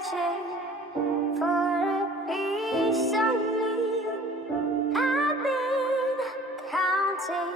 searching for a piece of me. I've been counting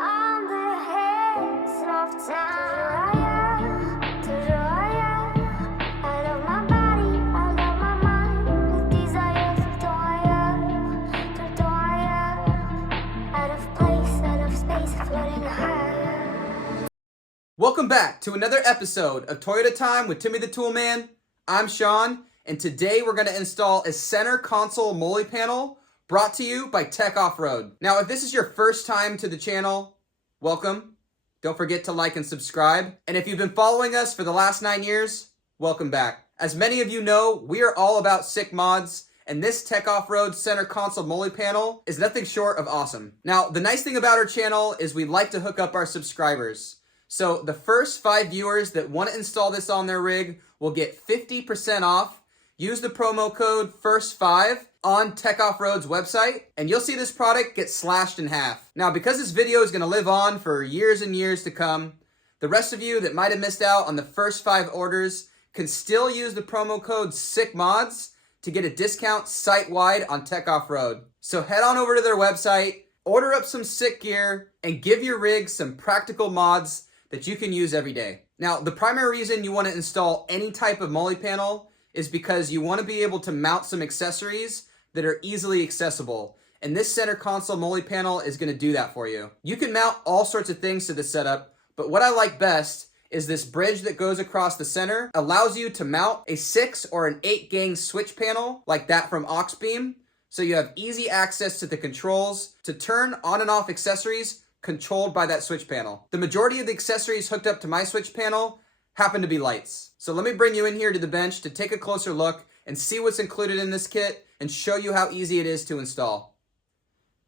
on the hands of time to draw you out of my body, out of my mind, with desire to draw you out of place, out of space, floating higher. Welcome back to another episode of Toyota Time with Timmy the Toolman. I'm Sean, and today we're going to install a Center Console MOLLE Panel brought to you by TEQ Offroad. Now, if this is your first time to the channel, welcome. Don't forget to like and subscribe. And if you've been following us for the last 9 years, welcome back. As many of you know, we are all about sick mods, and this TEQ Offroad Center Console MOLLE Panel is nothing short of awesome. Now, the nice thing about our channel is we like to hook up our subscribers. So the first 5 viewers that want to install this on their rig will get 50% off. Use the promo code FIRST5 on TEQ Offroad's website, and you'll see this product get slashed in half. Now, because this video is going to live on for years and years to come, the rest of you that might have missed out on the first 5 orders can still use the promo code SICKMODS to get a discount site-wide on TEQ Offroad. So head on over to their website, order up some sick gear, and give your rig some practical mods that you can use every day. Now, the primary reason you want to install any type of MOLLE panel is because you want to be able to mount some accessories that are easily accessible. And this Center Console MOLLE Panel is going to do that for you. You can mount all sorts of things to this setup, but what I like best is this bridge that goes across the center allows you to mount a 6 or an 8 gang switch panel like that from Auxbeam. So you have easy access to the controls to turn on and off accessories controlled by that switch panel. The majority of the accessories hooked up to my switch panel happen to be lights. So let me bring you in here to the bench to take a closer look and see what's included in this kit and show you how easy it is to install.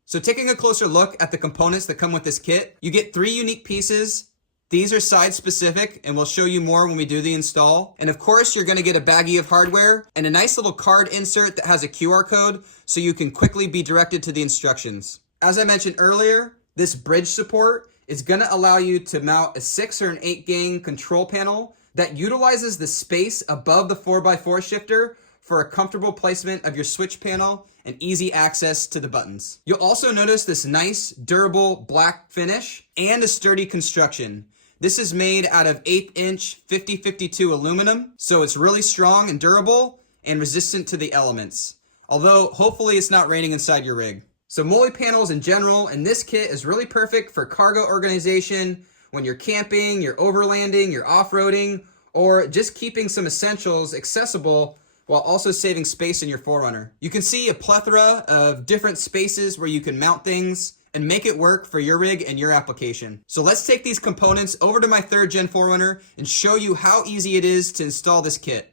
So taking a closer look at the components that come with this kit, you get 3 unique pieces. These are side specific, and we'll show you more when we do the install. And of course, you're gonna get a baggie of hardware and a nice little card insert that has a QR code so you can quickly be directed to the instructions. As I mentioned earlier, this bridge support is going to allow you to mount a 6 or an 8 gang control panel that utilizes the space above the 4x4 shifter for a comfortable placement of your switch panel and easy access to the buttons. You'll also notice this nice, durable black finish and a sturdy construction. This is made out of 1/8" 5052 aluminum, so it's really strong and durable and resistant to the elements. Although, hopefully it's not raining inside your rig. So MOLLE panels in general, and this kit is really perfect for cargo organization when you're camping, you're overlanding, you're off-roading, or just keeping some essentials accessible while also saving space in your 4Runner. You can see a plethora of different spaces where you can mount things and make it work for your rig and your application. So let's take these components over to my 3rd gen 4Runner and show you how easy it is to install this kit.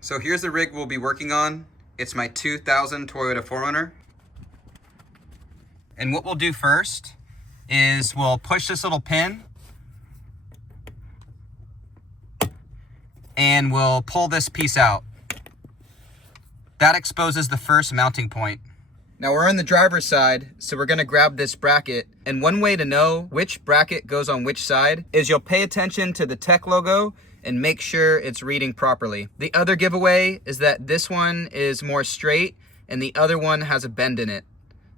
So here's the rig we'll be working on. It's my 2000 Toyota 4Runner. And what we'll do first is we'll push this little pin and we'll pull this piece out. That exposes the first mounting point. Now we're on the driver's side, so we're gonna grab this bracket. And one way to know which bracket goes on which side is you'll pay attention to the TEQ logo and make sure it's reading properly. The other giveaway is that this one is more straight and the other one has a bend in it.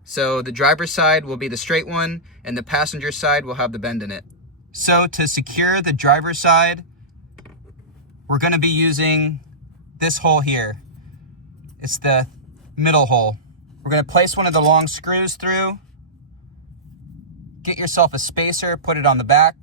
So the driver's side will be the straight one and the passenger side will have the bend in it. So to secure the driver's side, we're gonna be using this hole here. It's the middle hole. We're gonna place one of the long screws through, get yourself a spacer, put it on the back,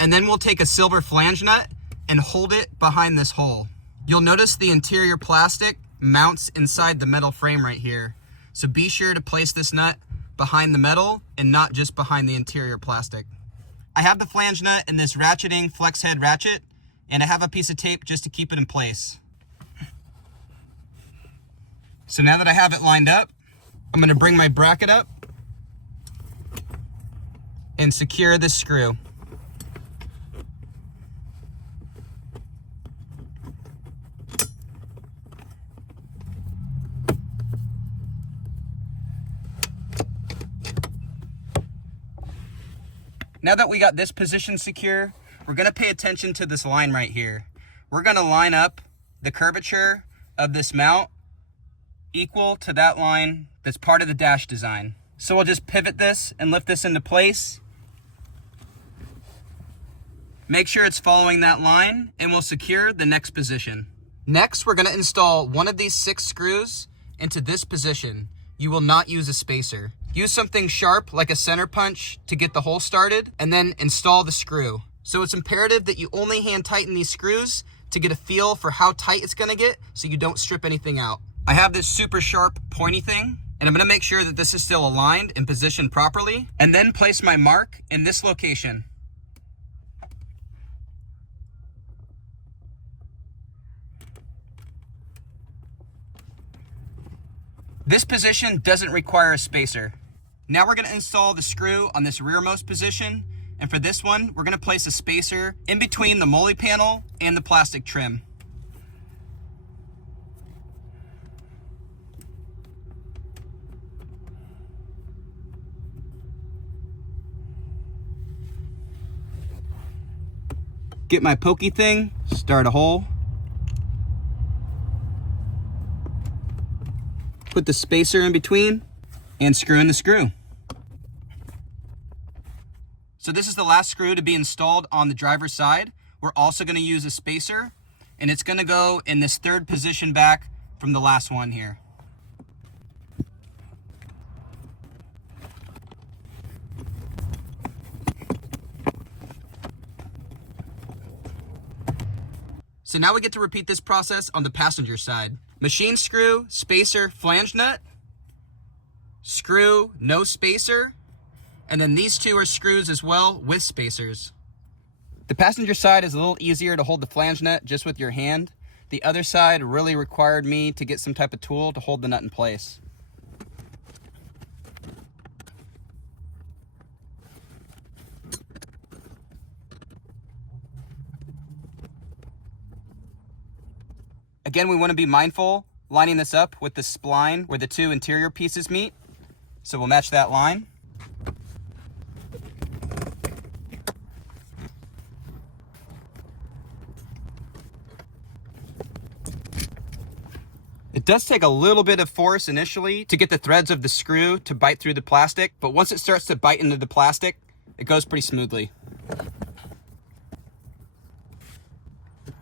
and then we'll take a silver flange nut and hold it behind this hole. You'll notice the interior plastic mounts inside the metal frame right here. So be sure to place this nut behind the metal and not just behind the interior plastic. I have the flange nut and this ratcheting flex head ratchet, and I have a piece of tape just to keep it in place. So now that I have it lined up, I'm gonna bring my bracket up and secure this screw. Now that we got this position secure, we're gonna pay attention to this line right here. We're gonna line up the curvature of this mount equal to that line that's part of the dash design. So we'll just pivot this and lift this into place. Make sure it's following that line and we'll secure the next position. Next, we're gonna install one of these 6 screws into this position. You will not use a spacer. Use something sharp like a center punch to get the hole started and then install the screw. So it's imperative that you only hand tighten these screws to get a feel for how tight it's gonna get so you don't strip anything out. I have this super sharp pointy thing and I'm gonna make sure that this is still aligned and positioned properly and then place my mark in this location. This position doesn't require a spacer. Now we're gonna install the screw on this rearmost position, and for this one, we're gonna place a spacer in between the MOLLE panel and the plastic trim. Get my pokey thing, start a hole. Put the spacer in between and screw in the screw. So this is the last screw to be installed on the driver's side. We're also going to use a spacer and it's going to go in this 3rd position back from the last one here. So now we get to repeat this process on the passenger side. Machine screw, spacer, flange nut, screw, no spacer, and then these 2 are screws as well with spacers. The passenger side is a little easier to hold the flange nut just with your hand. The other side really required me to get some type of tool to hold the nut in place. Again, we want to be mindful lining this up with the spline where the 2 interior pieces meet. So we'll match that line. It does take a little bit of force initially to get the threads of the screw to bite through the plastic, but once it starts to bite into the plastic, it goes pretty smoothly.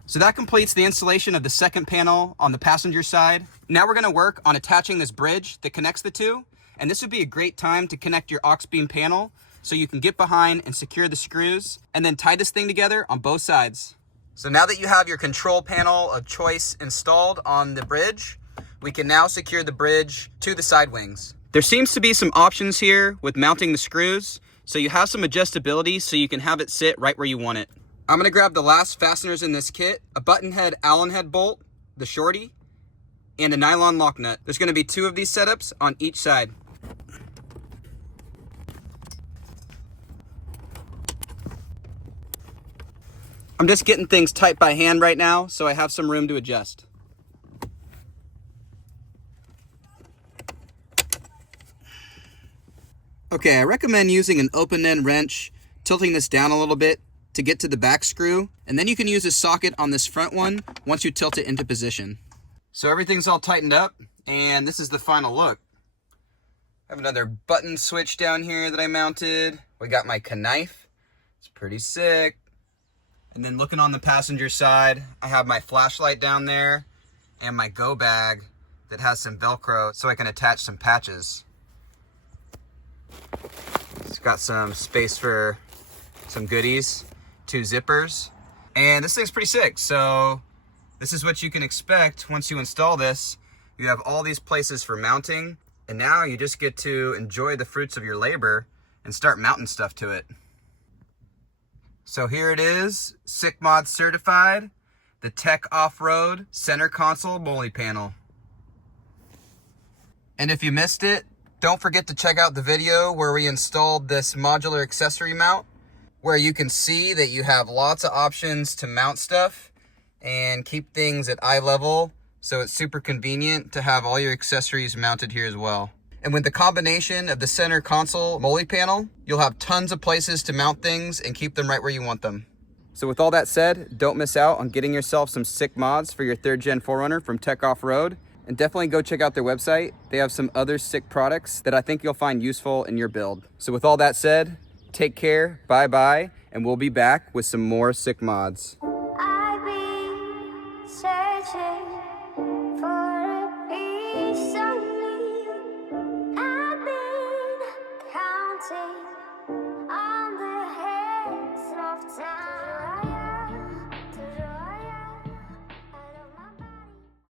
So that completes the installation of the 2nd panel on the passenger side. Now we're gonna work on attaching this bridge that connects the 2. And this would be a great time to connect your aux beam panel so you can get behind and secure the screws and then tie this thing together on both sides. So now that you have your control panel of choice installed on the bridge, we can now secure the bridge to the side wings. There seems to be some options here with mounting the screws, so you have some adjustability so you can have it sit right where you want it. I'm gonna grab the last fasteners in this kit, a button head Allen head bolt, the shorty, and a nylon lock nut. There's gonna be 2 of these setups on each side. I'm just getting things tight by hand right now, so I have some room to adjust. Okay, I recommend using an open end wrench, tilting this down a little bit to get to the back screw, and then you can use a socket on this front one once you tilt it into position. So everything's all tightened up, and this is the final look. I have another button switch down here that I mounted. We got my knife. It's pretty sick. And then looking on the passenger side, I have my flashlight down there and my go bag that has some Velcro so I can attach some patches. It's got some space for some goodies, 2 zippers, and this thing's pretty sick. So this is what you can expect once you install this. You have all these places for mounting, and now you just get to enjoy the fruits of your labor and start mounting stuff to it. So here it is, SICMOD certified, the TEQ Offroad Center Console MOLLE Panel. And if you missed it, don't forget to check out the video where we installed this modular accessory mount, where you can see that you have lots of options to mount stuff and keep things at eye level. So it's super convenient to have all your accessories mounted here as well. And with the combination of the Center Console MOLLE Panel, you'll have tons of places to mount things and keep them right where you want them. So with all that said, don't miss out on getting yourself some sick mods for your 3rd gen 4Runner from TEQ Offroad. And definitely go check out their website. They have some other sick products that I think you'll find useful in your build. So with all that said, take care, bye-bye, and we'll be back with some more sick mods. I've been searching for a piece of me. I've been counting